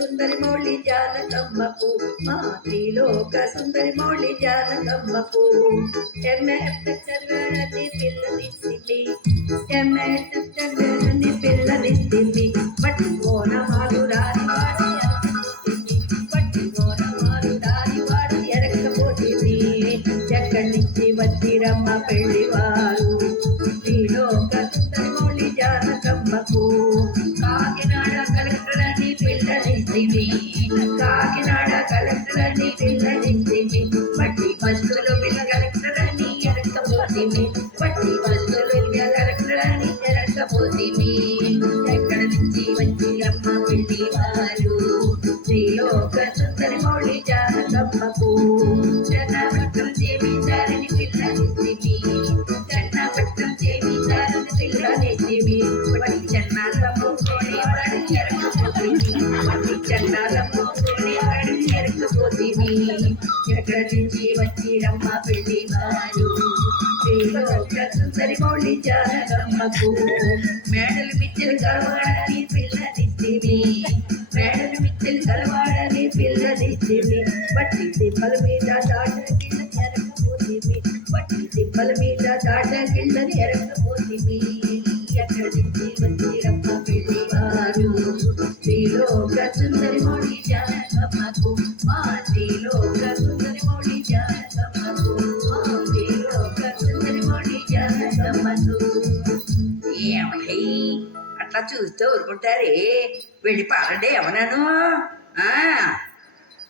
సుందరి మౌళి జానకమ్మకు మా త్రిలోక సుందరి మౌళి జానకమ్మకు చర్వని పిల్లనిస్తుంది బట్టి కోనమాలు రాని వాడు ఎరకపోతుంది ఎక్కడి నుంచి వచ్చిరమ్మ పెళ్లివారు శ్రీలోక సుందరి మౌళి జానకమ్మకు కాకినాడ కలెక్టర్ అని పిల్లనిస్తుంది కాకినాడ కలెక్టర్ అని పిల్లనిస్తుంది బట్టి బస్సులు పిల్ల కలెక్టర్ అని ఎరకపోతుంది బట్టి బస్సులు కలెక్టర్ అని ఎరకపోతుంది ఎక్కడి నుంచి వచ్చిరమ్మ పెళ్లివారు శ్రీలోక సుందరి మౌళి జానకమ్మకు చెన్నపట్నం చేయించారని పిల్లనిస్తుంది చెన్నపట్నం చేయించారని పిల్లనిస్తుంది బట్టి చెన్నాలమ్మ వాడు ఎరకపోతుంది బట్టి చెన్నాలమ్మ వాడు ఎరకపోతుంది ఎక్కడి నుంచి వచ్చిరమ్మ పెళ్లివారు శ్రీలోక సుందరి మౌళి జానకమ్మకు మేడలు మిచ్చలు కలవాడని పిల్లనిస్తుంది మేడలు మిచ్చలు కలవాడని పిల్లనిస్తుంది బట్టి తిప్పల మీద దాట కింద ఎరకపోతుంది బట్టి తిప్పల మీద దాట కింద ఎరకపోతుంది ఎక్కడి నుంచి వచ్చిరమ్మ పెళ్లివారు శ్రీలోక సుందరి మౌళి జానకమ్మకు మా శ్రీలోక సుందరి మౌళి జానకమ్మకు మా శ్రీలోక సుందరి మౌళి జానకమ్మకు. ఏమై అట్లా చూస్తే ఊరుకుంటారే వెళ్ళి పాలంటే ఏమన్నాను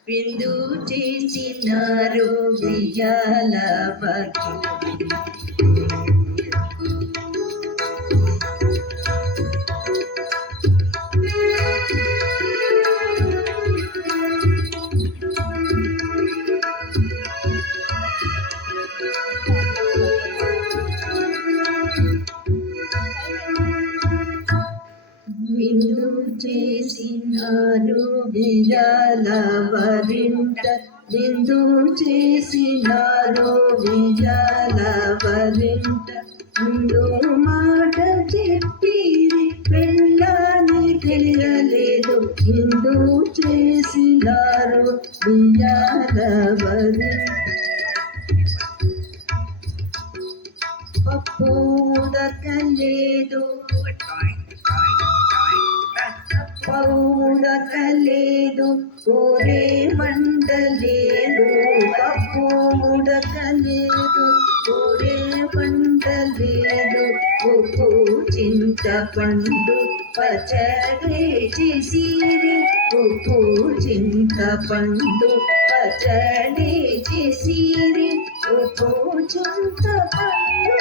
విందు చేసినారు విజయాల విందు చేసినారు విజయాల వరింట విందు చేసినారు విజయాల వరింట ముందు మాట చెప్పిరి వెళ్ళని తెలియలేదు విందు చేసినారు విజయాల వరింట పప్పు ఉడకలేదు ఉడకలేదు కూరే వండలేదు పప్పు ఉడకలేదు కూరే వండలేదు ఉప్పు చింతపండు పచ్చడి చేసిరి ఉప్పు చింతపండు పచ్చడి చేసిరి ఉప్పు చింతపండు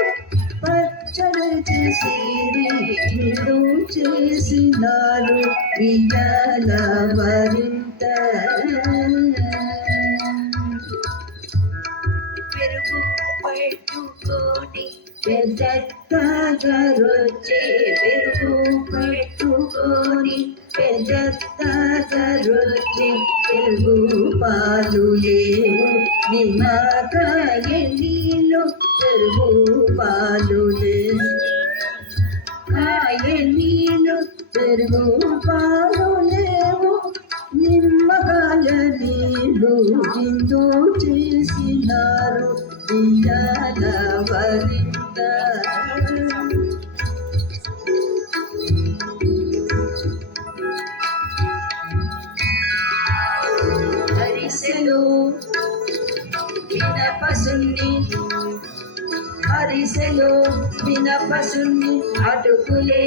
పచ్చడి చేసిరి విందు చేసినారు విజయాల వరింట పెరుగు పెట్టుకొని పెద్దగారొచ్చే పెరుగు పెట్టుకొని పెద్దగారొచ్చే పెరుగు పాలు లేవు నిమ్మకాయ నీళ్ళు పెరుగు పాలు లేవు కాయ నీళ్ళు పెరుగు పాలు లేవు నిమ్మకాయ నీళ్ళు విందు చేసినారు విజయాల వరింట అరిసెలు వినపసున్ని అరిసెలు వినపసున్ని అటుకులే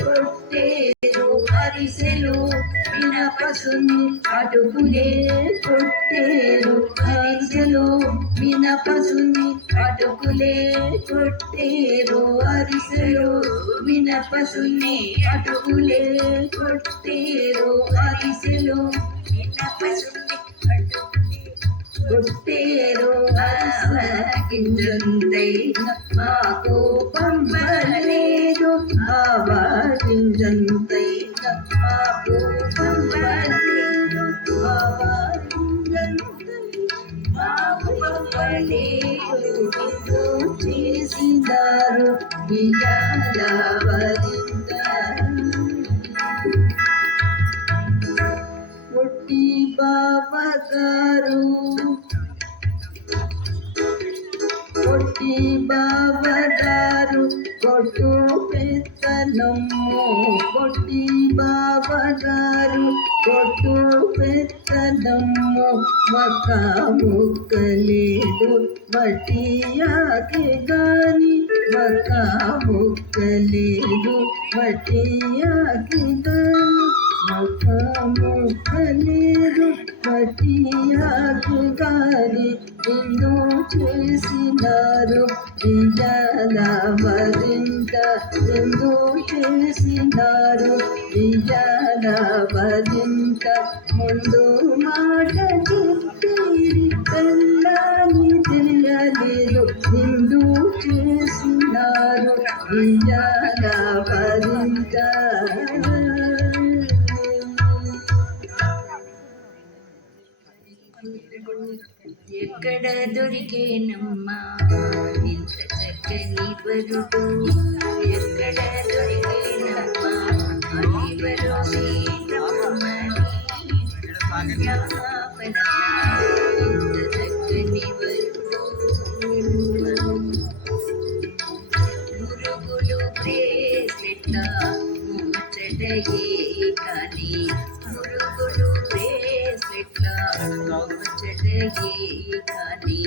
కొట్టేరు అరిసెలు వినపసున్ని అటుకులే కొట్టేరు అరిసెలు వినపసున్ని అటుకులే కొట్టేరు అరిసెలు వినపసున్ని అటుకులే కొట్టేరు అరిసెలు వినపసున్ని కొట్టేరు గింజంతైన మాకు పంపలేదు ఆవాగింజంతైన మాకు పంపలేదు మాకు పంపలేదు చేసినారు విజయాల వరింట బావగారు కొట్టి బావగారు కొట్టు పెత్తనమ్ము కొట్టి బావగారు కొట్టు పెత్తనమ్ము మక్క ముక్కలేదు మటియాకి గాని మక్క ముక్కలేదు మటియాకి గాని మక్క ముక్కలేదు మటియాకి గాని నిన్ను చేసినారు నిజాల మరింత నిన్ను చేసినారు నిజాల మరింత ముందు మాట చెప్పిరి కల్లాని తెలియలేదు నిన్ను చేసినారు నిజాల మరింత ఎక్కడ దొరికేనమ్మా ఇంత చక్కని వరుడు ఎక్కడ దొరికేనమ్మా అనివరు ఇంత చక్కని వరుడు మురుగులు బ్రేస్లెట్ల ముచ్చటయే కానీ మురుగులు బ్రేస్లెట్ల ముచ్చటయే కానీ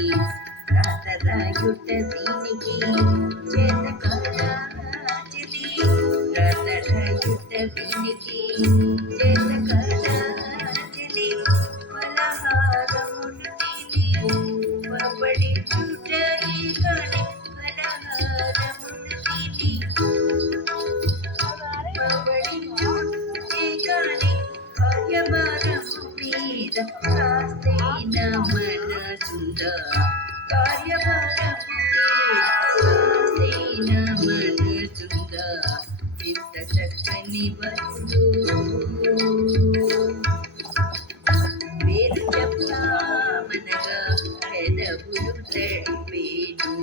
రాతరాయుట దీనికి చేత కదా చెలి రాతరాయుట దీనికి చేత కదా చెలి పలహారములు తిని పబడి చుట్టయి కానీ పలహారములు తిని పబడి చుట్టే కానీ కార్యభారము మీద శాస్తైన మనసుంద కార్యభారము మీద శాస్తైన మనసుంద ఇంత చక్కని వరుడు పేరు చెప్పమనగా పెదవులు తడిపేను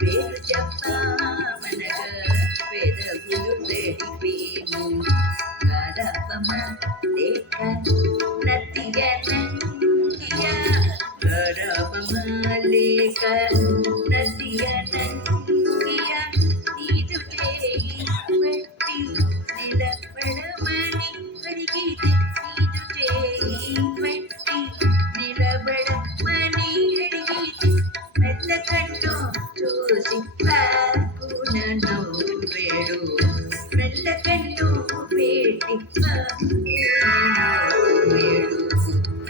పేరు చెప్పమనగా పెదవులు తడిపేను గరపమ లేక నతిగ నంగియ గరపమ లేక నతిగ నంగియ నీదు చేయి పెట్టి నిలబడమని అడిగితే నీదు చేయి పెట్టి నిలబడమని అడిగితే మెల్ల కన్ను చూసి పాకున నవ్వేడు మెల్ల కన్ను పెట్టి నవ్వేడు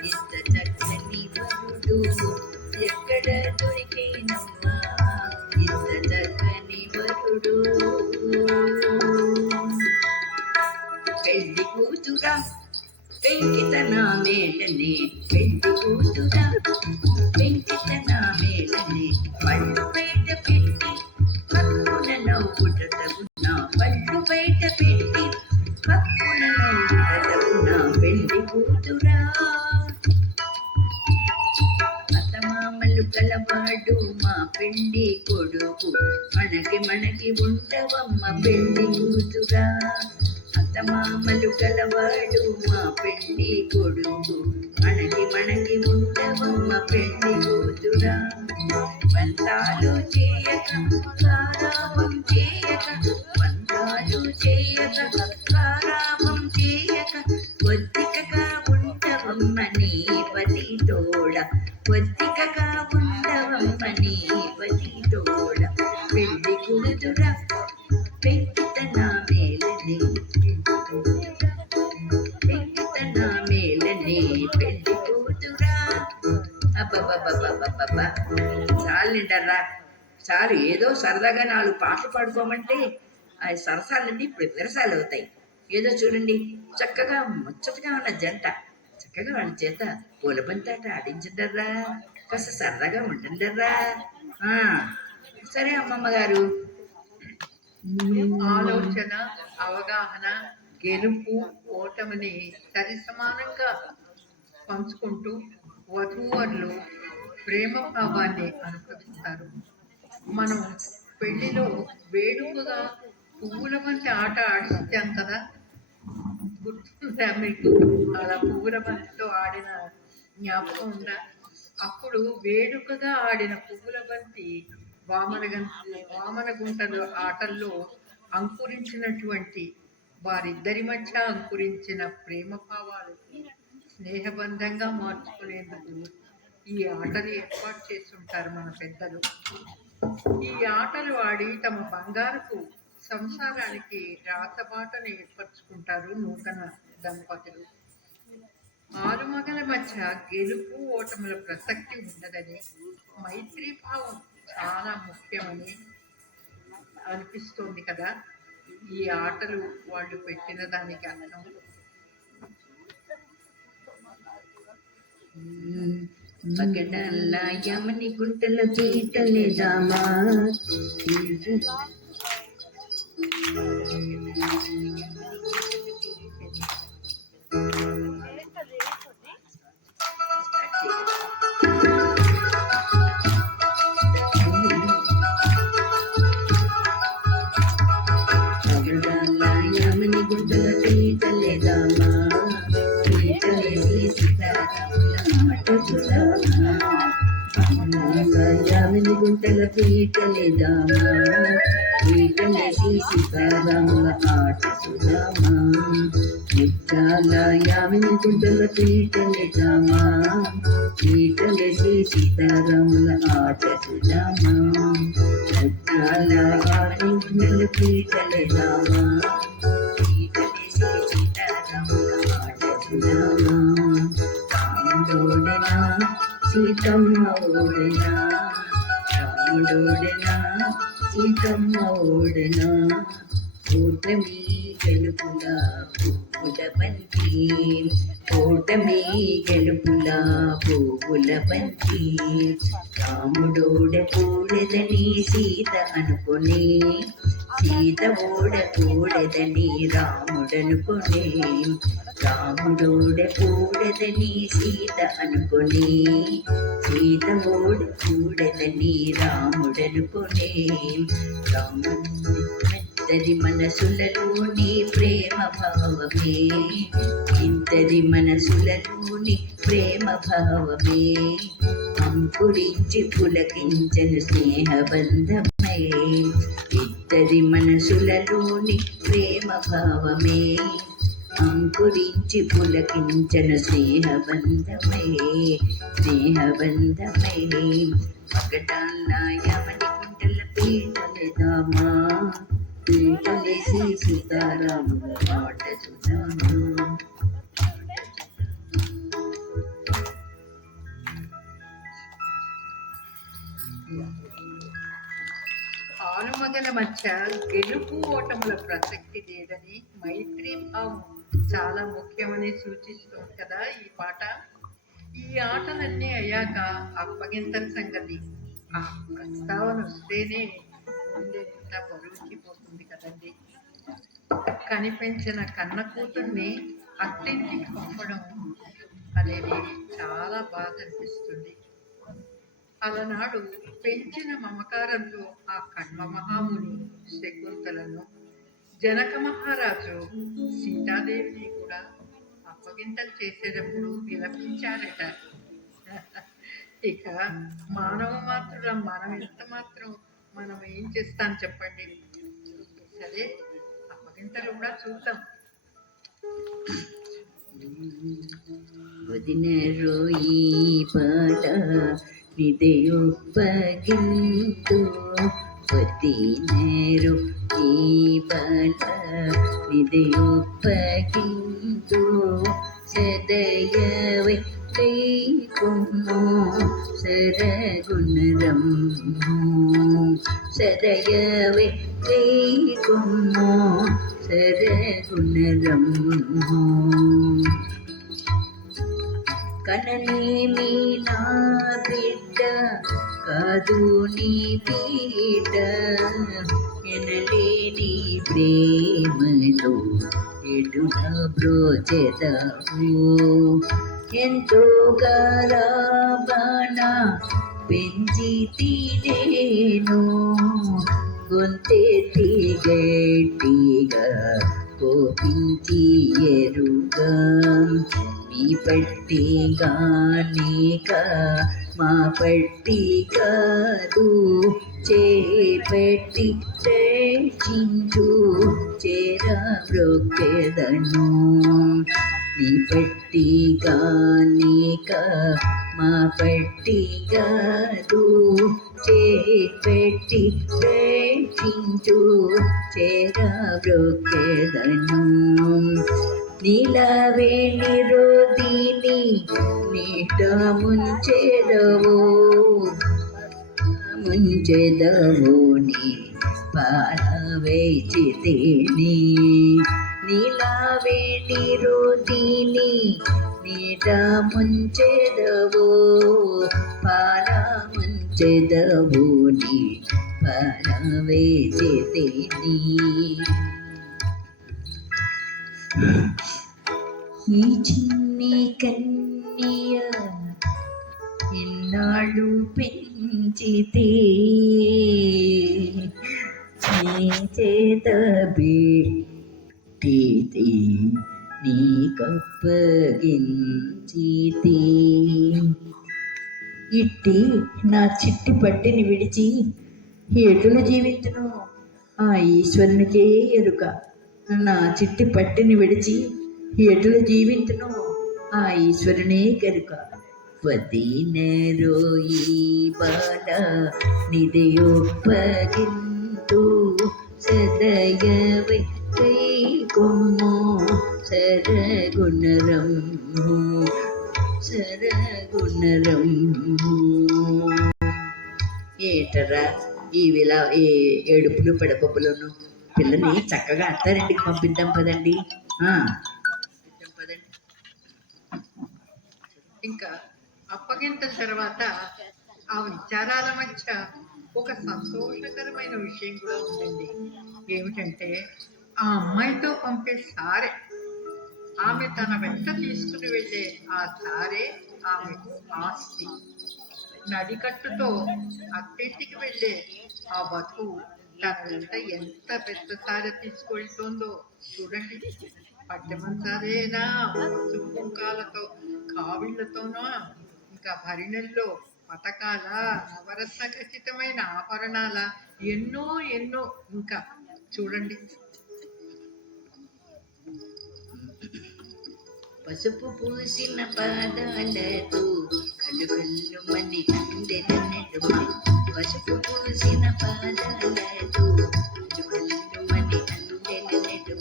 ఇంత చక్కని వరుడు ఎక్కడ దొరికేనమ్మా ఇంత చక్కని వరుడు పెళ్లి కూతురా వెంకితన మేళనే పెళ్లి కూతురా వెంకితన మేళనే పళ్ళు బయట పెట్టి పక్కున నవ్వుట తగునా పళ్ళు బయట పెట్టి పక్కున నవ్వుట తగునా పెళ్లి కూతురా అత్తమామలు కలవాడు మా పెళ్లి కొడుకు మనకి ఉండవమ్మ పెళ్లి కూతురా అత్తమామలు కలవాడు మా పెళ్లి కొడుకు మనకి ఉండవమ్మ పెళ్లి కూతురా పంతాలు చేయక గారాబం చేయక పంతాలు చేయక గారాబం చేయక ఒద్దికగా ఉండవమ్మ నీ పతి తోడ ఒద్దికగా ఉండవమ్మ నీ పతి తోడ పెళ్లి కూతురా వెంకితన మేళనే వెంకితన మేళనే పెళ్లి కూతురా అబ్బబ్బబ్బబ్బబ్బబ్బ చాలండర్రా చాలు ఏదో సరదాగా 4 పాటలు పాడుకోమంటే ఆ సరసాలన్నీ ఇప్పుడు విరసాలు అవుతాయి. ఏదో చూడండి చక్కగా ముచ్చటగా ఉన్న జంట చక్కగా వాళ్ళ చేత పూలబంతాట ఆడించండర్రా కాస్త సరదాగా ఉండండర్రా. సరే అమ్మమ్మ గారు. ఆలోచన అవగాహన గెలుపు ఓటమిని సరిసమానంగా పంచుకుంటూ వధూవరులు ప్రేమ భావాన్ని అనుభవిస్తారు. మనం పెళ్లిలో వేడుకగా పువ్వుల బంతి ఆట ఆడిస్తాం కదా, గుర్తుందా మీకు? అలా పువ్వుల బంతితో ఆడిన జ్ఞాపకం ఉందా? అప్పుడు వేడుకగా ఆడిన పువ్వుల బంతి వామన గుంటలు ఆటల్లో అంకురించినటువంటి వారిద్దరి మధ్య అంకురించిన ప్రేమ భావాలు స్నేహబంధంగా మార్చుకునేందుకు ఈ ఆటలు ఏర్పాటు చేస్తుంటారు మన పెద్దలు. ఈ ఆటలు ఆడి తమ బంగారపు సంసారానికి రాతబాటను ఏర్పరచుకుంటారు నూతన దంపతులు. ఆలుమగల మధ్య గెలుపు ఓటముల ప్రసక్తి ఉండదని, మైత్రీ భావం చాలా ముఖ్యమని అనిపిస్తోంది కదా ఈ ఆటలు వాళ్ళు పెట్టిన దానికి అర్థం. పగడల్లా యమని గుంటల పీటలేదామా పగడల్లా యమని గుంటల పీటలేదామా పీటలేసి యామిని గుంటల పీటలేదామా పీటలేసి సీతారాముల ఆట సుధామా ముచ్చాల యామిని గుంటల పీటలేదామా పీటలేసి సీతారాముల ఆట సుధామా ముచ్చాల యామిని గుంటల పీటలేదామా పీటలేసి సీతారాముల ఆట సుధామా రాముడోడెనా సీతమ్మ ఓడెనా రాముడోడెనా సీతమ్మ ఓడెనా కూటమి గెలుపులా పువ్వుల బంతి కూటమి గెలుపులా పువ్వుల బంతి రాముడోడ కూడదని సీత అనుకుని సీత ఓడకూడదని రాముడనుకునే రాముడోడ కూడదని సీత అనుకుని సీత ఓడకూడదని రాముడనుకునే ఇద్దరి మనసులలోని ప్రేమ భావమే ఇద్దరి మనసులలోని ప్రేమ భావమే అంకురించి పులకించను స్నేహబంధమై ఇద్దరి మనసులలోని ప్రేమ భావమే అంకురించి పులకించను స్నేహబంధమై పగడాల్లా యమని గుంటల పీటలేదామా పీటలేసి సీతారాముల ఆట సుధామా ఆలుమగల మధ్య గెలుపు ఓటముల ప్రసక్తి లేదని, మైత్రీ భావం చాలా ముఖ్యమని సూచిస్తుంది కదా ఈ పాట. ఈ ఆటలన్నీ అయ్యాక అప్పగింతల సంగతి ఆ ప్రస్తావన వస్తేనే ఉండేంత బరువుకిపోతుంది కదండి. కనిపించిన కన్న కూతుర్ని అత్తింటికి పంపడం అనేది చాలా బాధ అనిపిస్తుంది. అలనాడు పెంచిన మమకారంతో ఆ కన్మ మహాముని శకుంతలను, జనక మహారాజు సీతాదేవిని కూడా అప్పగింతలు చేసేటప్పుడు విలపించారట. ఇక మానవ మాత్రం మనం ఏం చేస్తాం చెప్పండి. సరే, అప్పగింతలు కూడా చూద్దాం. వదినరు ఈ పాట నిదయొప్పగింతు వదినరు ఈ పాట నిదయొప్పగింతు సదయవై కైకొమ్మో సరగుణరమ్మో సదయవై కైకొమ్మో సరగుణరమ్మో కననేమి నా బిడ్డ కాదు నీ పీట ఎనలేని ప్రేమతో ఎటుగా బ్రోచెదవు ఎంతో గారాబాణ పెంచి తీరేను గొంతెత్తి గట్టిగా కోపించి ఎరుగా నీ పట్టిగానిక మా పట్టి కాదు చేపెట్టి రక్షించు చేరా బ్రొక్కెదను నీ పట్టిగానిక మా పట్టి కాదు చేపెట్టి రక్షించు చేరా బ్రొక్కెదను నీలవేణి రోదిని నీట ముంచెదవు నీ పారవేచితిని నీలవేణి రోదిని నీట ముంచెదవు ముంచెదవు నీ పారవేచితిని ఈ చిన్ని కన్య ఇన్నాళ్ళు పెంచితే నీ చేత పెట్టితే నీ కప్పగించితే ఇట్టి నా చిట్టి పట్టిని విడిచి ఎటులు జీవించును ఆ ఈశ్వరునికే ఎరుక నా చిట్టి పట్టిని విడిచి ఎటులు జీవించును ఆ ఈశ్వరునే కరుక పదినరోయి బాల నిదయోపగింతు సదయవై కొమ్ము సరగుణరం ఏటరా ఈ ఏడుపులు పెడపప్పులను పిల్లని చక్కగా అత్తారింటికి పంపిద్దాం పదండి. ఇంకా అప్పగింతల తర్వాత ఆ విచారాల మధ్య ఒక సంతోషకరమైన విషయం కూడా ఉందండి. ఏమిటంటే ఆ అమ్మాయితో పంపే సారె, ఆమె తన వెంట తీసుకుని వెళ్ళే ఆ సారే ఆమెకు ఆస్తి. నడికట్టుతో అత్తింటికి వెళ్ళే ఆ బతుకు తన వెంట ఎంత పెద్ద సారె తీసుకెళ్తుందో చూడండి. పట్టెమంచారేనా, పసుపు కుంకాలతో కావిళ్లతోనో, ఇంకా భరిణెల్లో పథకాల, నవరత్న ఖచ్చితమైన ఆభరణాల, ఎన్నో ఎన్నో ఇంకా చూడండి. పసుపు పూసిన పాదాలతో కళ్ళు కళ్ళు మని అందెనట్టు, పసుపు పూసిన పాదాలతో కళ్ళు కళ్ళు మని అందెనట్టు,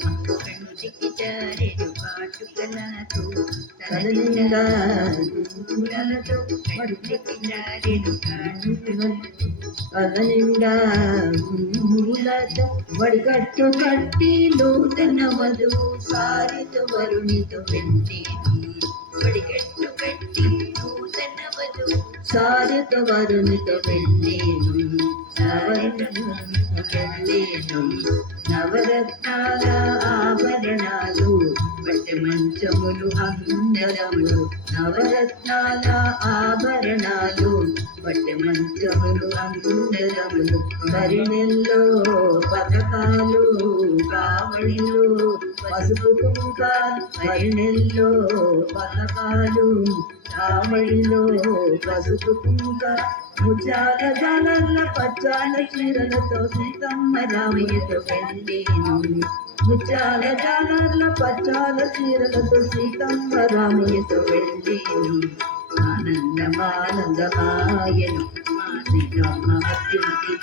కంటికి జారెడు పాటుకలతో తలనిండాలతో కంటికి జారెడు అదనిండా వడిగట్టు కట్టి నూతన వధువు సారితో వరుణితో వెళ్ళేను, వడిగట్టు కట్టి నూతన వధువు సారితో వరునితో వెళ్ళేను, వెళ్ళేను. నవరత్నాల ఆభరణాలు పట్టమంచములు అందరములు, నవరత్నాల ఆభరణాలు పట్టమంచములు అందరములు, భరిణెల్లో పథకాలు కావడిలో పసుపు కుంక, భరిణెల్లో పథకాలు కావడిలో పసుపు కుంక, ముత్యాల జాలర్ల పచ్చాల చీరలతో సీతమ్మ రామయ్యతో వెళ్ళేను, ముత్యాల జాలర్ల పచ్చాల చీరలతో సీతమ్మ రామయ్యతో వెళ్ళేను. ఆనందమానందమాయను మా శ్రీరామ అత్యుంటి